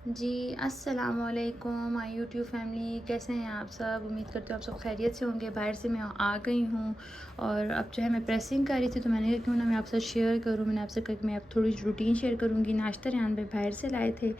जी, अस्सलाम वालेकुम my YouTube family, कैसे हैं आप सब। उम्मीद करती हूँ आप सब खैरियत से होंगे। बाहर से मैं आ गई हूँ और अब जो है मैं प्रेसिंग कर रही थी, तो मैंने कहा क्यों ना मैं आपसे शेयर करूँ। मैंने आपसे कहा कि मैं अब थोड़ी रूटीन शेयर करूँगी। नाश्ता रेहान भाई बाहर से लाए थे,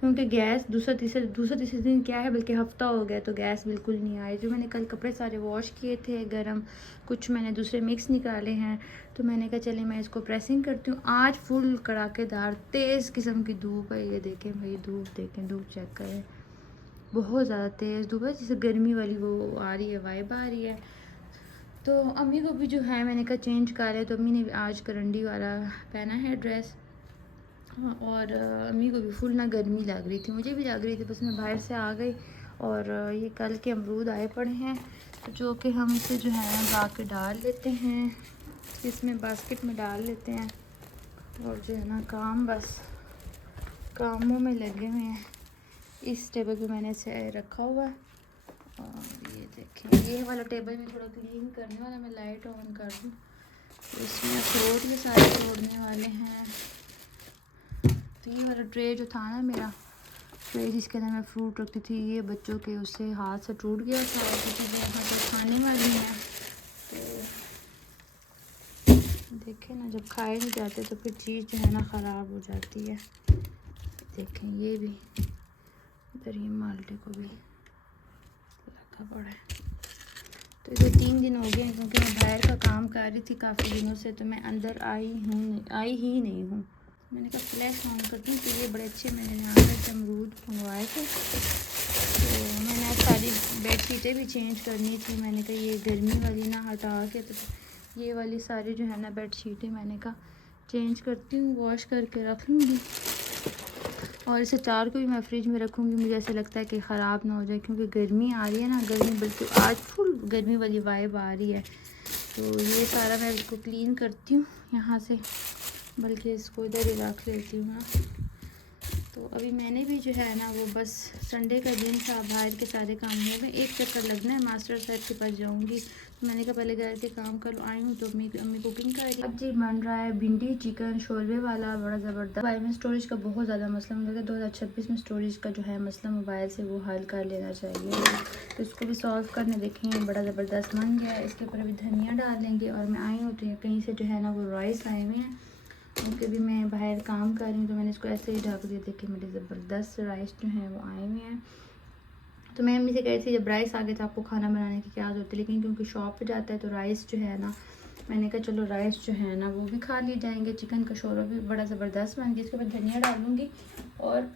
क्योंकि गैस दूसरा तीसरे दिन क्या है, बल्कि हफ़्ता हो गया तो गैस बिल्कुल नहीं आई। जो मैंने कल कपड़े सारे वॉश किए थे गर्म, कुछ मैंने दूसरे मिक्स निकाले हैं, तो मैंने कहा चलिए मैं इसको प्रेसिंग करती हूँ। आज फुल कड़ाकेदार तेज़ किस्म की धूप है। ये देखें भाई, धूप देखें, धूप चेक करें, बहुत ज़्यादा तेज़ धूप है, जैसे गर्मी वाली वो आ रही है, वाइब आ रही है। तो अम्मी को भी जो है मैंने कहा चेंज कर ले, तो अम्मी ने भी आज करंडी वाला पहना है ड्रेस। और अम्मी को भी फुल ना गर्मी लग रही थी, मुझे भी लग रही थी, बस मैं बाहर से आ गई। और ये कल के अमरूद आए पड़े हैं, तो जो कि हम इसे जो है ला के डाल लेते हैं, इसमें बास्केट में डाल लेते हैं। और जो है ना काम बस कामों में लगे हुए हैं। इस टेबल पे मैंने इसे रखा हुआ है। और ये देखें, ये वाला टेबल भी थोड़ा क्लीन करने वाला, मैं लाइट ऑन कर दूँ। तो इसमें अखरोट ये सारे तोड़ने वाले हैं। तो ये वाला ट्रे जो था ना मेरा ट्रे, जिसके अंदर मैं फ्रूट रखती थी, ये बच्चों के उससे हाथ से टूट गया था, और कुछ चीज़ें यहाँ पर खाने वाली हैं। तो देखें ना, जब खाए नहीं जाते तो फिर चीज़ जो है ना ख़राब हो जाती है। देखें ये भी, इधर ये माल्टे को भी रखा पड़ा है। तो ये 3 दिन हो गए हैं, क्योंकि मैं बाहर का काम कर रही थी काफ़ी दिनों से, तो मैं अंदर आई ही नहीं हूँ। मैंने कहा फ्लैश ऑन करती हूँ। तो ये बड़े अच्छे मैंने यहाँ से अमरूद मंगवाए थे, तो मैंने आज सारी बेड शीटें भी चेंज करनी थी। मैंने कहा ये गर्मी वाली ना हटा के, तो ये वाली सारी जो है ना बेड शीटें मैंने कहा चेंज करती हूँ, वॉश करके रख लूँगी। और इसे चार को भी मैं फ्रिज में रखूँगी, मुझे ऐसा लगता है कि ख़राब ना हो जाए, क्योंकि गर्मी आ रही है ना, गर्मी बल्कि आज फुल गर्मी वाली वाइब आ रही है। तो ये सारा मैं इसको क्लीन करती हूँ यहाँ से, बल्कि इसको इधर ही रख लेती हूँ ना। तो अभी मैंने भी जो है ना वो बस संडे का दिन था, बाहर के सारे काम हुए में, एक चक्कर लगना है, मास्टर साहब के पास जाऊंगी। तो मैंने कहा पहले घर के काम कर लो। आई हूँ तो अम्मी कुकिंग कर रही है। अब जी बन रहा है भिंडी चिकन शोरबे वाला, बड़ा ज़बरदस्त। मोबाइल में स्टोरेज का बहुत ज़्यादा मसला, मुझे 2026 में स्टोरेज का जो है मसला मोबाइल से वो हल कर लेना चाहिए। तो इसको भी सॉल्व करने देखेंगे, बड़ा ज़बरदस्त बन गया है। इसके ऊपर अभी धनिया डाल लेंगे। और मैं आई हूँ तो कहीं से जो है ना वो राइस आए हुए हैं, उनके भी मैं बाहर काम कर रही हूँ, तो मैंने इसको ऐसे ही ढक दिया। देखिए मेरे ज़बरदस्त राइस जो हैं वो आए हुए हैं। तो मैं अम्मी से कह रही थी जब राइस आ गए तो आपको खाना बनाने की क्या ज़रूरत है, लेकिन क्योंकि शॉप पे जाता है तो राइस जो है ना, मैंने कहा चलो राइस जो है ना वो भी खा लिए जाएंगे। चिकन का शोरबा भी बड़ा ज़बरदस्त बन गया। इसके बाद धनिया डालूँगी। और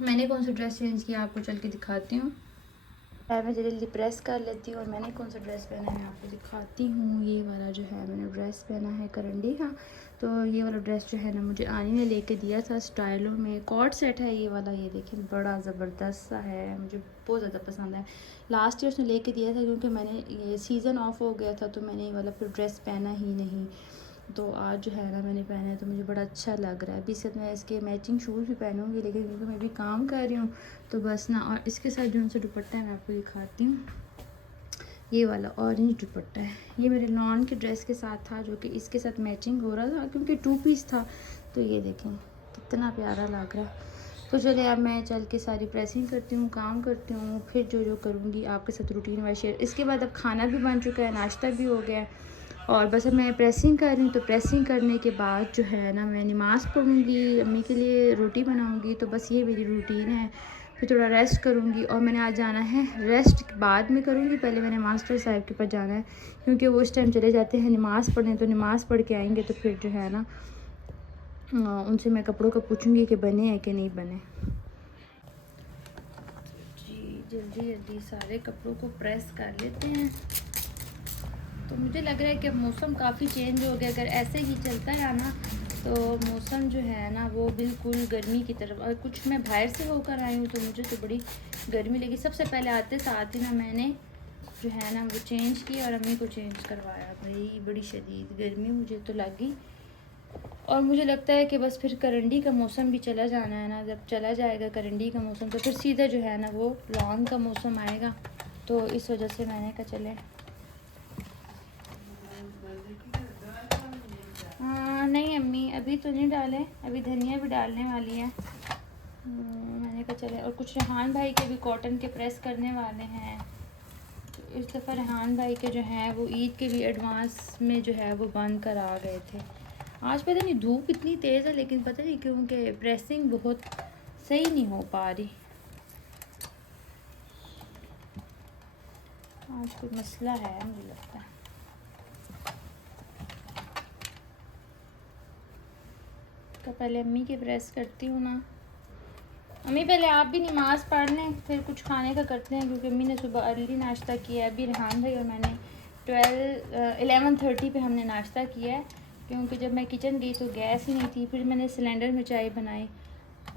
मैंने कौन सा ड्रेस चेंज किया आपको चल के दिखाती हूँ। मैं जल्दी प्रेस कर लेती हूँ, और मैंने कौन सा ड्रेस पहना है मैं आपको दिखाती हूँ। ये वाला जो है मैंने ड्रेस पहना है करंडी का। तो ये वाला ड्रेस जो है ना मुझे आनी ने लेके दिया था स्टाइलों में, कॉर्ड सेट है ये वाला। ये देखिए बड़ा ज़बरदस्त सा है, मुझे बहुत ज़्यादा पसंद है। लास्ट ईयर उसने लेके दिया था, क्योंकि मैंने ये सीज़न ऑफ हो गया था, तो मैंने ये वाला फिर ड्रेस पहना ही नहीं। तो आज जो है ना मैंने पहना है, तो मुझे बड़ा अच्छा लग रहा है। अभी साथ मैं इसके मैचिंग शूज़ भी पहनूँगी, लेकिन क्योंकि मैं भी काम कर रही हूँ तो बस ना। और इसके साथ जो उनसे दुपट्टा है मैं आपको दिखाती हूँ। ये वाला ऑरेंज दुपट्टा है, ये मेरे लॉन के ड्रेस के साथ था, जो कि इसके साथ मैचिंग हो रहा था, क्योंकि 2 पीस था। तो ये देखें कितना प्यारा लग रहा है। तो चलिए अब मैं चल के सारी प्रेसिंग करती हूँ, काम करती हूँ, फिर जो जो करूँगी आपके साथ रूटीन वाइज शेयर। इसके बाद अब खाना भी बन चुका है, नाश्ता भी हो गया है, और बस अब मैं प्रेसिंग कर रही हूँ। तो प्रेसिंग करने के बाद जो है ना मैं नमाज़ पढ़ूँगी, अम्मी के लिए रोटी बनाऊँगी। तो बस ये मेरी रूटीन है। फिर थोड़ा रेस्ट करूँगी, और मैंने आज जाना है, रेस्ट बाद में करूँगी, पहले मैंने मास्टर साहब के पास जाना है, क्योंकि वो उस टाइम चले जाते हैं नमाज़ पढ़ने। तो नमाज़ पढ़ के आएंगे तो फिर जो है ना उनसे मैं कपड़ों का पूछूँगी कि बने हैं कि नहीं बने। जी जल्दी जल्दी सारे कपड़ों को प्रेस कर लेते हैं। तो मुझे लग रहा है कि अब मौसम काफ़ी चेंज हो गया, अगर ऐसे ही चलता है ना तो मौसम जो है ना वो बिल्कुल गर्मी की तरफ। और कुछ मैं बाहर से होकर आई हूँ तो मुझे तो बड़ी गर्मी लगी। सबसे पहले आते साथ ही ना मैंने जो है ना वो चेंज की और अम्मी को चेंज करवाया। भाई बड़ी शदीद गर्मी मुझे तो लगी। और मुझे लगता है कि बस फिर करंडी का मौसम भी चला जाना है ना, जब चला जाएगा करंडी का मौसम तो फिर सीधा जो है ना वो लॉन का मौसम आएगा। तो इस वजह से मैंने कहा चले। हाँ नहीं अम्मी अभी तो नहीं डाले, अभी धनिया भी डालने वाली है। मैंने कहा चले। और कुछ रेहान भाई के भी कॉटन के प्रेस करने वाले हैं। तो इस दफ़ा रेहान भाई के जो हैं वो ईद के भी एडवांस में जो है वो बंद कर आ गए थे। आज पता नहीं धूप इतनी तेज़ है, लेकिन पता नहीं क्योंकि प्रेसिंग बहुत सही नहीं हो पा रही। आज कोई मसला है मुझे लगता है। तो पहले अम्मी की प्रेस करती हूँ ना। अम्मी पहले आप भी नमाज़ पढ़ लें, फिर कुछ खाने का करते हैं, क्योंकि अम्मी ने सुबह अर्ली नाश्ता किया है। अभी रेहान भाई और मैंने 11:30 पे हमने नाश्ता किया है, क्योंकि जब मैं किचन गई तो गैस ही नहीं थी। फिर मैंने सिलेंडर में चाय बनाई।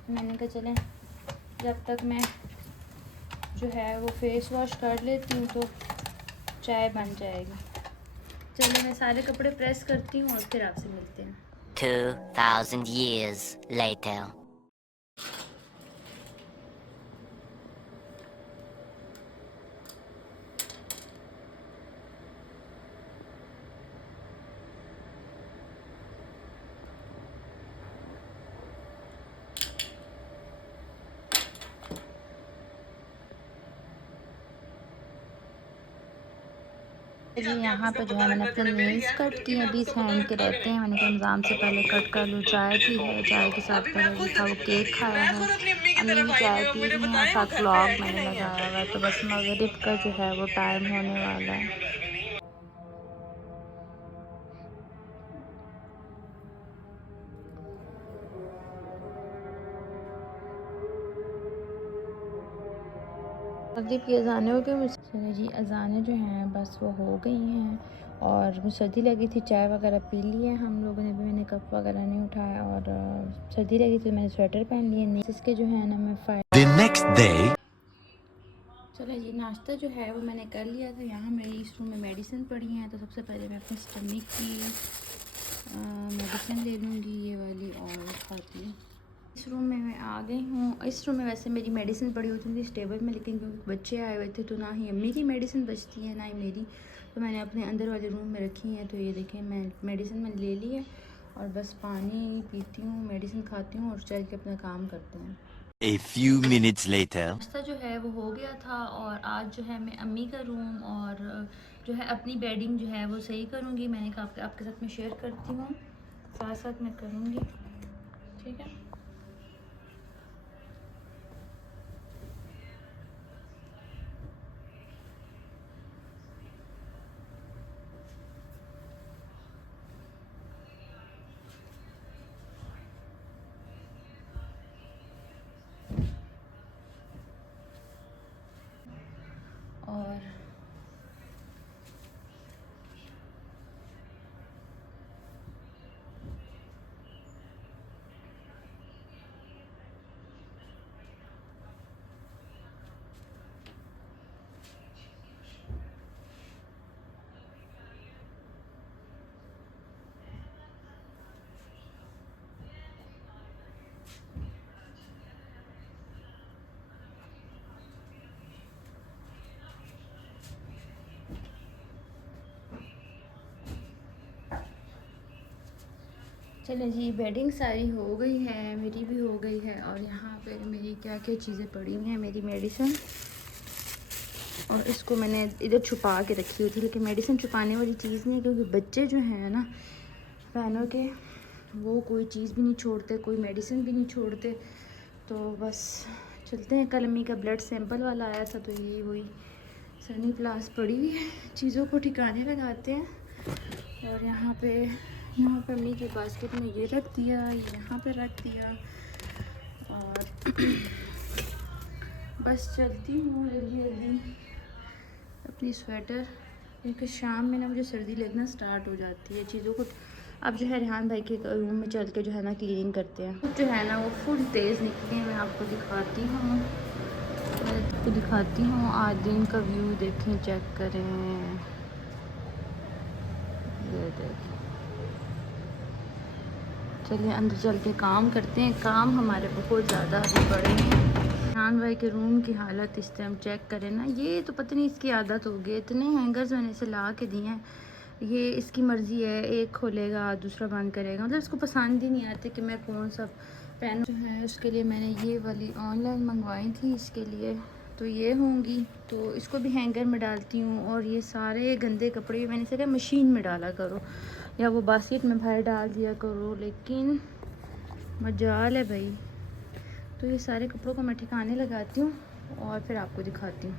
मैंने कहा चलें जब तक मैं जो है वो फेस वॉश कर लेती हूँ तो चाय बन जाएगी। चलिए मैं सारे कपड़े प्रेस करती हूँ और फिर आपसे मिलते हैं। 2000 years later. जी यहाँ पे जो है मैंने अपने नेल्स कट किए, अभी इस हैंड के रहते हैं। मैंने कहा एग्ज़ाम से पहले कट कर लूँ। चाय पी है, चाय के साथ पहले था वो केक खाया है। अम्मी भी चाय पी रही हैं और साथ व्लॉग मैंने लगाया हुआ है। तो बस मगरिब का जो है वो टाइम होने वाला है। मगरिब की अज़ानें हो गई मुझे। चलो जी अज़ानें जो हैं बस वो हो गई हैं और मुझे सर्दी लगी थी। चाय वगैरह पी ली है हम लोगों ने भी। मैंने कप वगैरह नहीं उठाया और सर्दी लगी थी तो मैंने स्वेटर पहन लिए। इसके जो है ना मैं The next day. चलो जी नाश्ता जो है वो मैंने कर लिया था। यहाँ मेरी इस रूम में मेडिसिन पड़ी हैं, तो सबसे पहले मैं अपने स्टमक की मेडिसिन ले लूँगी ये वाली और खाती हूँ। इस रूम में मैं आ गई हूँ। इस रूम में वैसे मेरी मेडिसिन पड़ी होती थी इस टेबल में, लेकिन क्योंकि बच्चे आए हुए थे तो ना ही अम्मी की मेडिसिन बचती है ना ही मेरी, तो मैंने अपने अंदर वाले रूम में रखी हैं। तो ये देखें मैं मेडिसिन मैंने ले ली है और बस पानी पीती हूँ, मेडिसिन खाती हूँ और चल के अपना काम करते हैं। A few minutes later. नाश्ता जो है वो हो गया था और आज जो है मैं अम्मी का रूम और जो है अपनी बेडिंग जो है वो सही करूँगी। मैंने कहा आपके साथ मैं शेयर करती हूँ, साथ साथ मैं करूँगी, ठीक है। और चले जी बेडिंग सारी हो गई है, मेरी भी हो गई है। और यहाँ पे मेरी क्या क्या चीज़ें पड़ी हुई हैं, मेरी मेडिसिन, और इसको मैंने इधर छुपा के रखी हुई थी। लेकिन मेडिसिन छुपाने वाली चीज़ नहीं है, क्योंकि बच्चे जो हैं ना बहनों के, वो कोई चीज़ भी नहीं छोड़ते, कोई मेडिसिन भी नहीं छोड़ते। तो बस चलते हैं। कल अम्मी का ब्लड सैंपल वाला आया था, तो ये वही सनी प्लास पड़ी हुई है, चीज़ों को ठिकाने लगाते हैं। और यहाँ पे अम्मी के बास्केट में ये रख दिया, यहाँ पे रख दिया और बस चलती हूँ जल्दी अपनी स्वेटर, क्योंकि शाम में ना मुझे सर्दी लगना स्टार्ट हो जाती है चीज़ों को। अब जो है रेहान भाई के रूम में चल के जो है ना क्लीनिंग करते हैं। जो है ना वो फुल तेज़ निकली है। मैं आपको दिखाती हूँ, आज दिन का व्यू देखें, चेक करें, ये देखें। चलिए अंदर चल के काम करते हैं। काम हमारे बहुत ज़्यादा अभी बड़े हैं। रेहान भाई के रूम की हालत इस टाइम चेक करें ना, ये तो पता नहीं इसकी आदत हो गई। इतने हैंगर्स मैंने इसे ला के दिए हैं, ये इसकी मर्ज़ी है, एक खोलेगा दूसरा बंद करेगा, मतलब इसको पसंद ही नहीं आते कि मैं कौन सा पेन जो है। उसके लिए मैंने ये वाली ऑनलाइन मंगवाई थी इसके लिए, तो ये होंगी, तो इसको भी हैंगर में डालती हूँ। और ये सारे गंदे कपड़े मैंने से कहा मशीन में डाला करो या वो बास्केट में बाहर डाल दिया करो, लेकिन मजाल है भाई। तो ये सारे कपड़ों को मैं ठिकाने लगाती हूँ और फिर आपको दिखाती हूँ।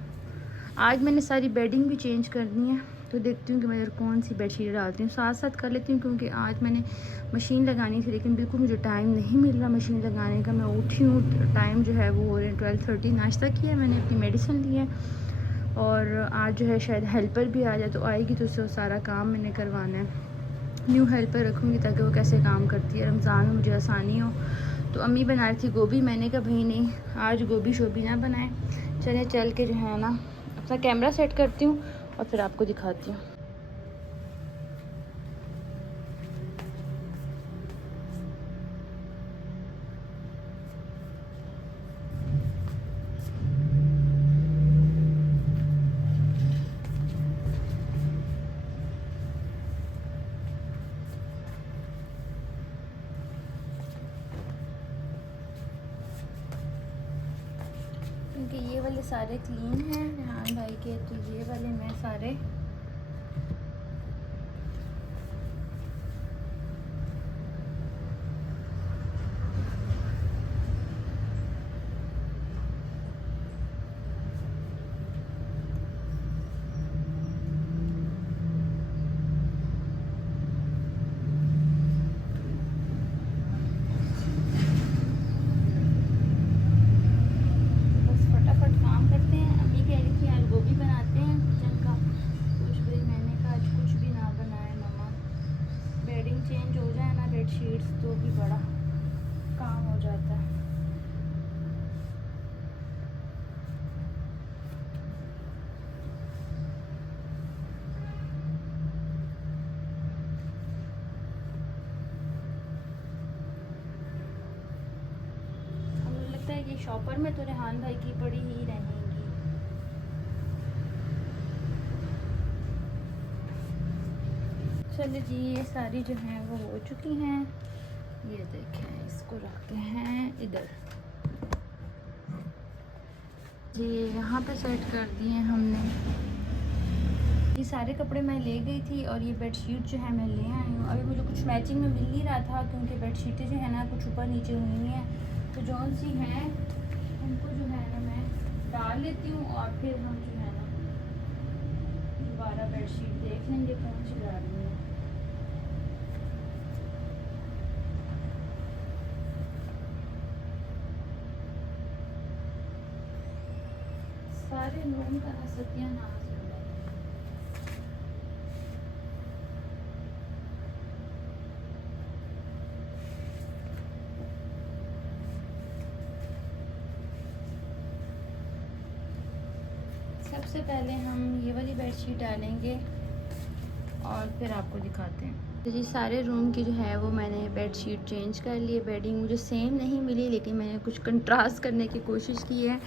आज मैंने सारी बेडिंग भी चेंज करनी है, तो देखती हूँ कि मैं कौन सी बेडशीट डालती हूँ, साथ साथ कर लेती हूँ क्योंकि आज मैंने मशीन लगानी थी, लेकिन बिल्कुल मुझे टाइम नहीं मिल रहा मशीन लगाने का। मैं उठी हूँ, टाइम जो है वो हो रहे हैं 12:30, नाश्ता किया मैंने, अपनी मेडिसिन ली है, और आज जो है शायद हेल्पर भी आ जाए, तो आएगी तो उससे सारा काम मैंने करवाना है। न्यू हेल्पर रखूँगी ताकि वो कैसे काम करती है, रमज़ान में मुझे आसानी हो। तो अम्मी बना रही थी गोभी, मैंने कहा भाई नहीं आज गोभी शोभी ना बनाए, चले चल के जो है ना अपना कैमरा सेट करती हूँ और फिर आपको दिखाती हूँ। क्योंकि ये वाले सारे क्लीन हैं रेहान भाई के, तो ये वाले मैं सारे चेंज हो जाए ना बेडशीट्स तो भी बड़ा काम हो जाता है। मुझे लगता है कि शॉपर में तो रेहान भाई की पड़ी ही रहेंगी। चलिए जी, ये सारी जो हैं वो हो चुकी हैं। ये देखें, इसको रखते हैं इधर जी, यहाँ पे सेट कर दिए हमने। ये सारे कपड़े मैं ले गई थी और ये बेडशीट जो है मैं ले आई हूँ। अभी मुझे कुछ मैचिंग में मिल नहीं रहा था क्योंकि बेडशीटें जो है ना कुछ ऊपर नीचे हुई हैं, तो जौन सी हैं उनको जो है ना मैं डाल लेती हूँ और फिर हम जो है ना दोबारा बेडशीट देख लेंगे कौन सी डालनी है। सारे रूम का ना सत्यानाश हो रहा है। सबसे पहले हम ये वाली बेडशीट डालेंगे और फिर आपको दिखाते हैं। तो जी सारे रूम की जो है वो मैंने बेडशीट चेंज कर ली है। बेडिंग मुझे सेम नहीं मिली, लेकिन मैंने कुछ कंट्रास्ट करने की कोशिश की है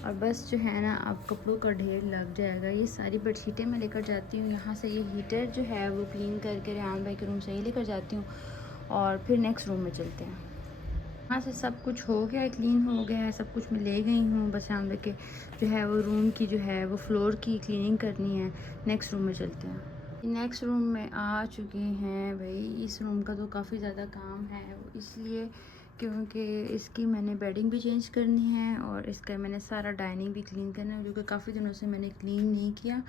और बस जो है ना अब कपड़ों का ढेर लग जाएगा। ये सारी बेडशीटें मैं लेकर जाती हूँ यहाँ से। ये हीटर जो है वो क्लीन करके रेहान भाई के रूम से ही लेकर जाती हूँ और फिर नेक्स्ट रूम में चलते हैं। यहाँ से सब कुछ हो गया है, क्लीन हो गया है, सब कुछ मैं ले गई हूँ। बस रेहान भाई के जो है वो रूम की जो है वो फ्लोर की क्लीनिंग करनी है। नेक्स्ट रूम में चलते हैं। नेक्स्ट रूम में आ चुके हैं भाई। इस रूम का तो काफ़ी ज़्यादा काम है, इसलिए क्योंकि इसकी मैंने बेडिंग भी चेंज करनी है और इसका मैंने सारा डाइनिंग भी क्लीन करना है, जो कि काफ़ी दिनों से मैंने क्लीन नहीं किया।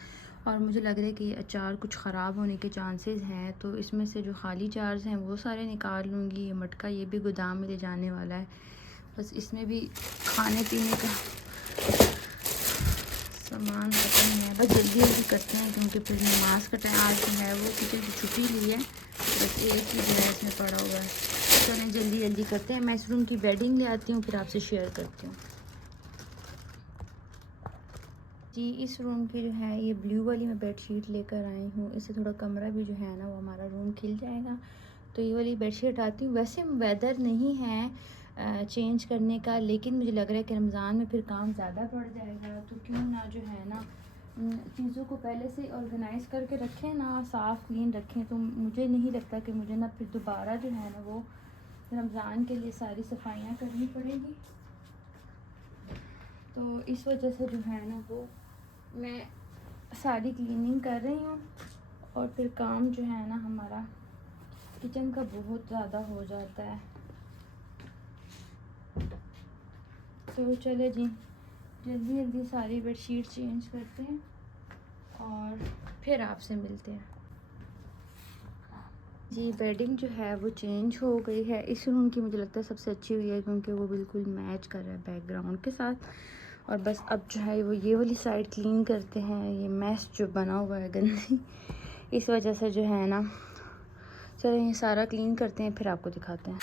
और मुझे लग रहा है कि ये अचार कुछ ख़राब होने के चांसेस हैं, तो इसमें से जो खाली जार्स हैं वो सारे निकाल लूँगी। ये मटका ये भी गोदाम में ले जाने वाला है। बस इसमें भी खाने पीने का सामान खत्म है। बस जल्दी जल्दी करते हैं क्योंकि फिर नमाज का टाइम आज जो है वो किचन की छुट्टी ली है। बस एक ही जो है इसमें पड़ा हुआ है। चलें जल्दी जल्दी करते हैं। मैं इस रूम की बेडिंग ले आती हूँ फिर आपसे शेयर करती हूँ जी। इस रूम की जो है ये ब्लू वाली मैं बेडशीट लेकर आई हूँ। इससे थोड़ा कमरा भी जो है ना वो हमारा रूम खिल जाएगा। तो ये वाली बेडशीट आती हूँ। वैसे वेदर नहीं है चेंज करने का, लेकिन मुझे लग रहा है कि रमज़ान में फिर काम ज़्यादा बढ़ जाएगा, तो क्यों ना जो है ना चीज़ों को पहले से ऑर्गेनाइज़ करके रखें ना, साफ़ क्लीन रखें, तो मुझे नहीं लगता कि मुझे ना फिर दोबारा जो है ना वो रमज़ान के लिए सारी सफाइयाँ करनी पड़ेंगी। तो इस वजह से जो है ना वो मैं सारी क्लीनिंग कर रही हूँ, और फिर काम जो है ना हमारा किचन का बहुत ज़्यादा हो जाता है। तो चले जी, जल्दी जल्दी सारी बेडशीट चेंज करते हैं और फिर आपसे मिलते हैं। जी बेडिंग जो है वो चेंज हो गई है। इस रूम की मुझे लगता है सबसे अच्छी हुई है, क्योंकि वो बिल्कुल मैच कर रहा है बैकग्राउंड के साथ। और बस अब जो है वो ये वाली साइड क्लीन करते हैं, ये मैस जो बना हुआ है गंदी, इस वजह से जो है ना। चलिए ये सारा क्लीन करते हैं, फिर आपको दिखाते हैं।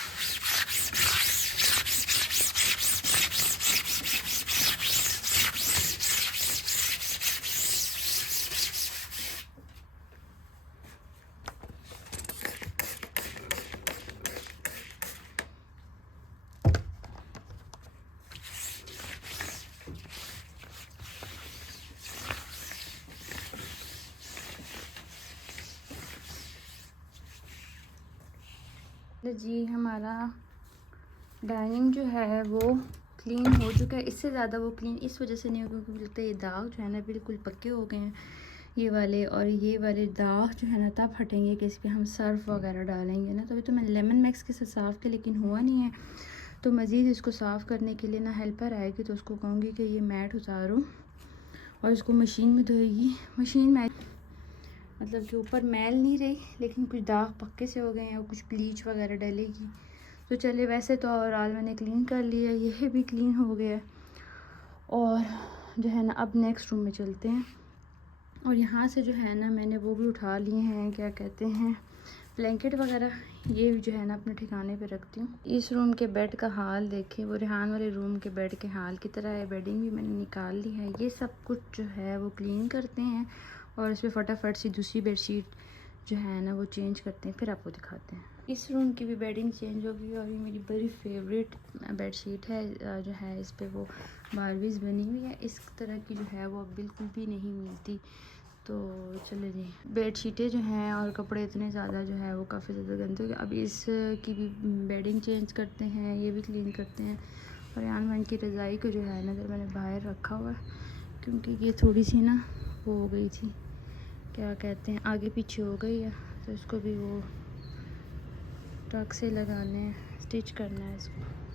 जी हमारा डाइनिंग जो है वो क्लीन हो चुका है। इससे ज़्यादा वो क्लीन इस वजह से नहीं हो, क्योंकि लगता है ये दाग जो है ना बिल्कुल पक्के हो गए हैं ये वाले, और ये वाले दाग जो है ना तब हटेंगे कि इस पर हम सर्फ वगैरह डालेंगे ना। तो अभी तो मैं लेमन मैक्स के साथ साफ़ किया, लेकिन हुआ नहीं है। तो मज़ीद इसको साफ़ करने के लिए ना हेल्पर आएगी, तो उसको कहूँगी कि ये मैट उतारो और इसको मशीन में धोएगी। मशीन में मतलब कि ऊपर मैल नहीं रही, लेकिन कुछ दाग पक्के से हो गए हैं और कुछ ब्लीच वगैरह डलेगी। तो चले, वैसे तो ओवरऑल मैंने क्लीन कर लिया, यह भी क्लीन हो गया। और जो है ना अब नेक्स्ट रूम में चलते हैं। और यहाँ से जो है ना मैंने वो भी उठा लिए हैं, क्या कहते हैं, ब्लैंकेट वगैरह, ये भी जो है ना अपने ठिकाने पे रखती हूँ। इस रूम के बेड का हाल देखें, वो रेहान वाले रूम के बेड के हाल की तरह है। बेडिंग भी मैंने निकाल ली है। ये सब कुछ जो है वो क्लीन करते हैं और इस पर फटाफट सी दूसरी बेडशीट जो है ना वो चेंज करते हैं, फिर आपको दिखाते हैं। इस रूम की भी बेडिंग चेंज हो गई, और ये मेरी बड़ी फेवरेट बेडशीट है जो है इस पर वो बारबीज बनी हुई है। इस तरह की जो है वो अब बिल्कुल भी नहीं मिलती। तो चले जी, बेडशीटें जो हैं और कपड़े इतने ज़्यादा जो है वो काफ़ी ज़्यादा गंदे हो गए। अब इसकी भी बेडिंग चेंज करते हैं, ये भी क्लीन करते हैं। और यान की रज़ाई को जो है ना अगर मैंने बाहर रखा हुआ है, क्योंकि ये थोड़ी सी ना वो हो गई थी, क्या कहते हैं, आगे पीछे हो गई है। तो इसको भी वो टक से लगाने हैं, स्टिच करना है इसको।